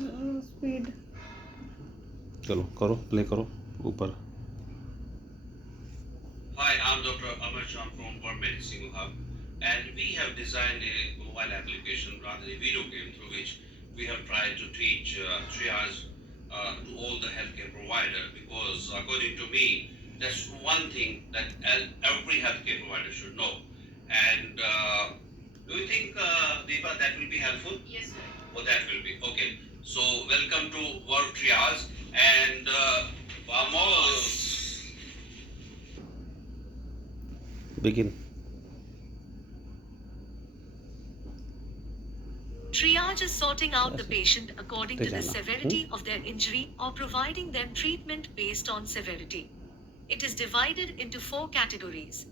Sir speed चलो करो, play करो ऊपर। Hi, I'm Dr. Amar Shah from Verve Medicine Hub, and we have designed a mobile application, rather a video game, through which we have tried to teach triage to all the healthcare provider. Because according to me, that's one thing that every healthcare provider should know. And do you think, Deepa, that will be helpful? Yes, sir. Oh, that will be okay. So, welcome to Verve Triage, and vamos. Begin. Triage is sorting out the ऐसे। patient according ते to the जाना। severity of their injury or providing them treatment based on severity. It is divided into 4 categories.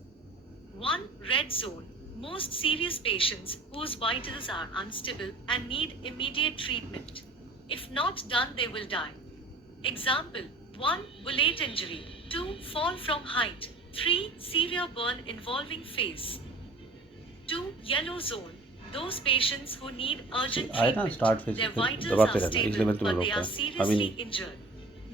1. Red zone. Most serious patients whose vitals are unstable and need immediate treatment. If not done, they will die. Example: 1. Bullet injury. 2. Fall from height. 3. Severe burn involving face. 2. Yellow zone. Those patients who need urgent आए ना start treatment. Phase Their पे vitals दबाते are रहना, इसलिए stable, मैंने तुम्हें but they रोका are है। अभी seriously नहीं। injured.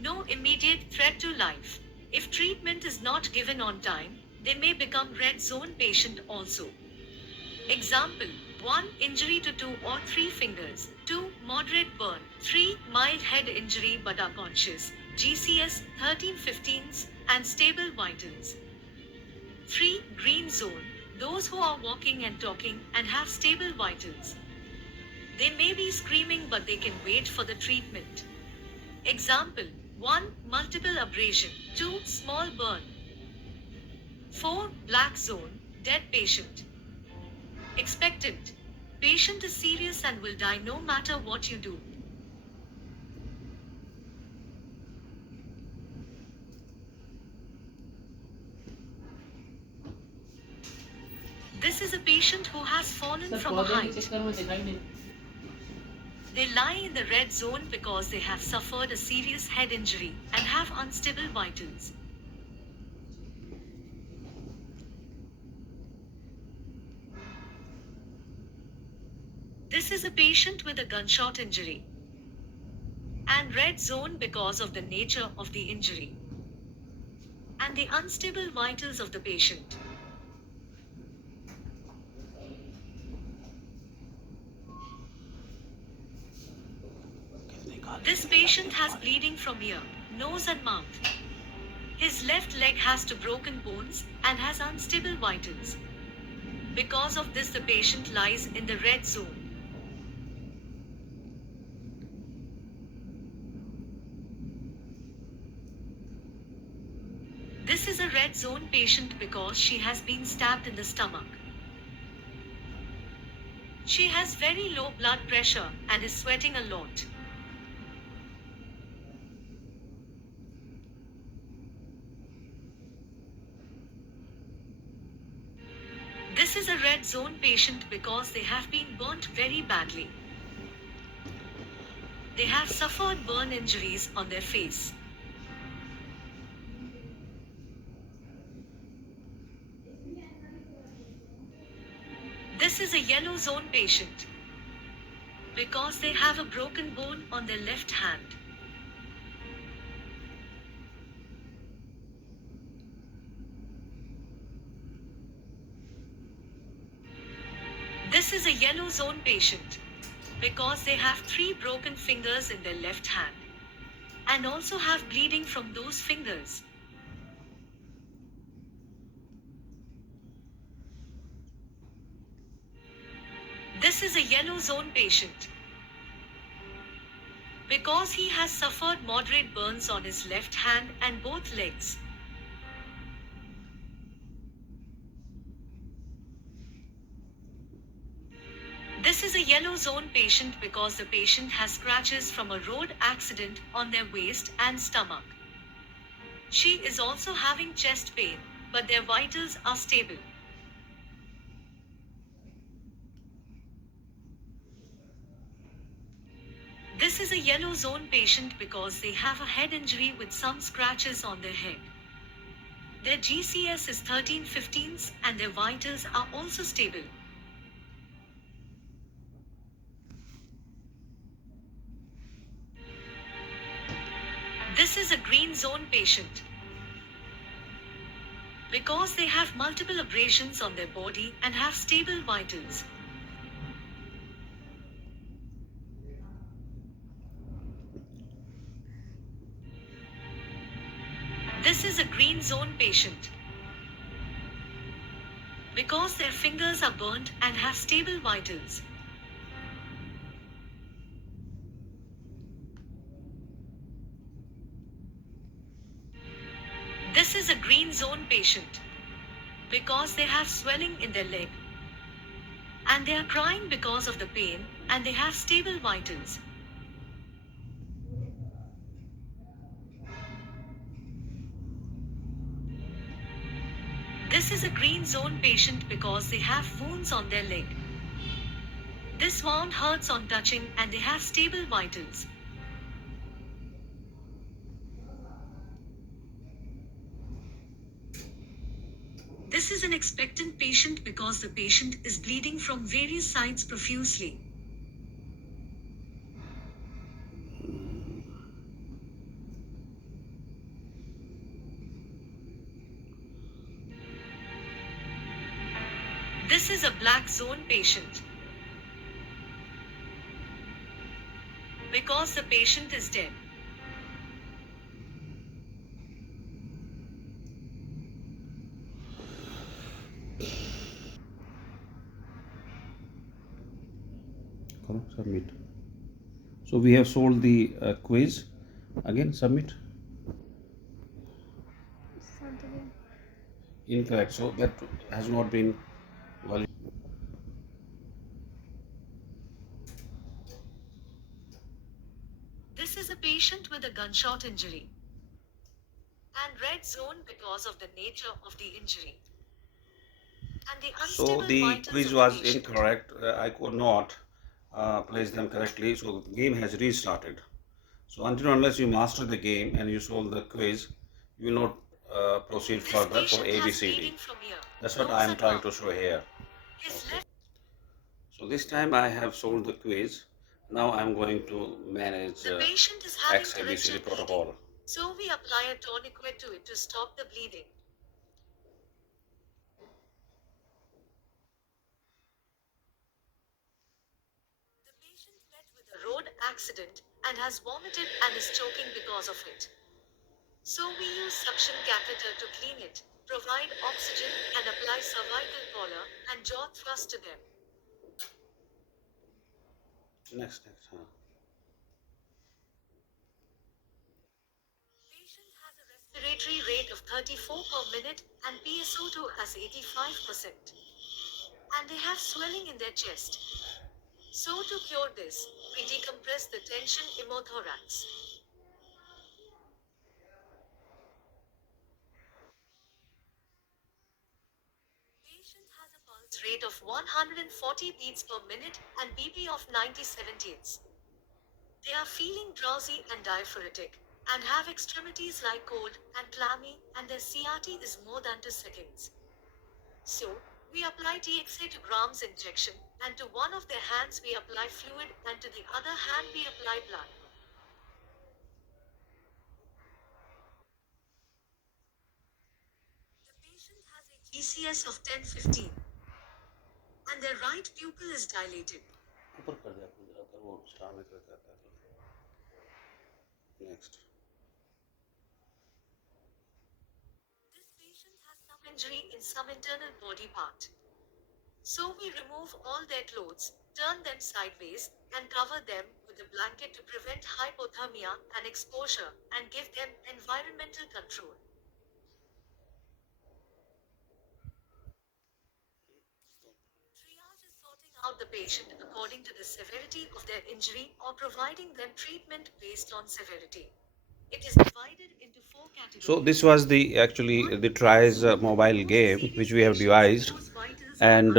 No immediate threat to life. If treatment is not given on time, they may become red zone patient also. Example: 1. Injury to 2 or 3 fingers. 2. Moderate burn. 3. Mild head injury but are conscious. GCS 13-15s and stable vitals. 3. Green zone. Those who are walking and talking and have stable vitals. They may be screaming but they can wait for the treatment. Example: 1. Multiple abrasion. 2. Small burn. 4. Black zone. Dead patient. Expectant. Patient is serious and will die no matter what you do. This is a patient who has fallen from a height. They lie in the red zone because they have suffered a serious head injury and have unstable vitals. This is a patient with a gunshot injury and red zone because of the nature of the injury and the unstable vitals of the patient. This patient has bleeding from ear, nose and mouth. His left leg has 2 broken bones and has unstable vitals. Because of this, the patient lies in the red zone. This is a red zone patient because she has been stabbed in the stomach. She has very low blood pressure and is sweating a lot. This is a red zone patient because they have been burnt very badly. They have suffered burn injuries on their face. This is a yellow zone patient because they have a broken bone on their left hand. This is a yellow zone patient because they have 3 broken fingers in their left hand and also have bleeding from those fingers. This is a yellow zone patient because he has suffered moderate burns on his left hand and both legs. This is a yellow zone patient because the patient has scratches from a road accident on their waist and stomach. She is also having chest pain, but their vitals are stable. This is a yellow zone patient because they have a head injury with some scratches on their head. Their GCS is 13-15s and their vitals are also stable. This is a green zone patient. Because they have multiple abrasions on their body and have stable vitals. This is a green zone patient. Because their fingers are burnt and have stable vitals. This is a green zone patient. Because they have swelling in their leg. And they are crying because of the pain, and they have stable vitals. This is a green zone patient because they have wounds on their leg. This wound hurts on touching and they have stable vitals. This is an expectant patient because the patient is bleeding from various sides profusely. This is a black zone patient. Because the patient is dead. Submit. So we have solved the quiz. Again, submit. Incorrect. So that has not been valid. This is a patient with a gunshot injury. And red zone because of the nature of the injury. And the So unstable the vitals quiz of the was patient. incorrect. I could not place them correctly. So the game has restarted. So until unless you master the game and you solve the quiz, you will not proceed This further for patient has ABCD. bleeding from ear, That's what nose I am and trying mouth. to show here. His Okay. left So this time I have solved the quiz. Now I'm going to manage The patient is having XABCD torrential bleeding. protocol. So we apply a tourniquet to it to stop the bleeding. The patient met with a road accident and has vomited and is choking because of it. So we use suction catheter to clean it, provide oxygen and apply cervical collar and jaw thrust to them. Next. Patient has a respiratory rate of 34 per minute and PSO2 has 85%. And they have swelling in their chest. So to cure this, we decompress the tension pneumothorax. Patient has a pulse rate of 140 beats per minute and BP of 90/70ths. They are feeling drowsy and diaphoretic, and have extremities like cold and clammy, and their CRT is more than 2 seconds. So, we apply TXA to grams injection, and to one of their hands we apply fluid, and to the other hand we apply blood. The patient has a GCS of 10-15, and their right pupil is dilated. Next. This patient has some injury in some internal body part. So we remove all their clothes, turn them sideways, and cover them with a blanket to prevent hypothermia and exposure, and give them environmental control. Triage is sorting out the patient according to the severity of their injury or providing them treatment based on severity. It is divided into 4 categories. So this was the actually the Triage mobile game which we have devised, and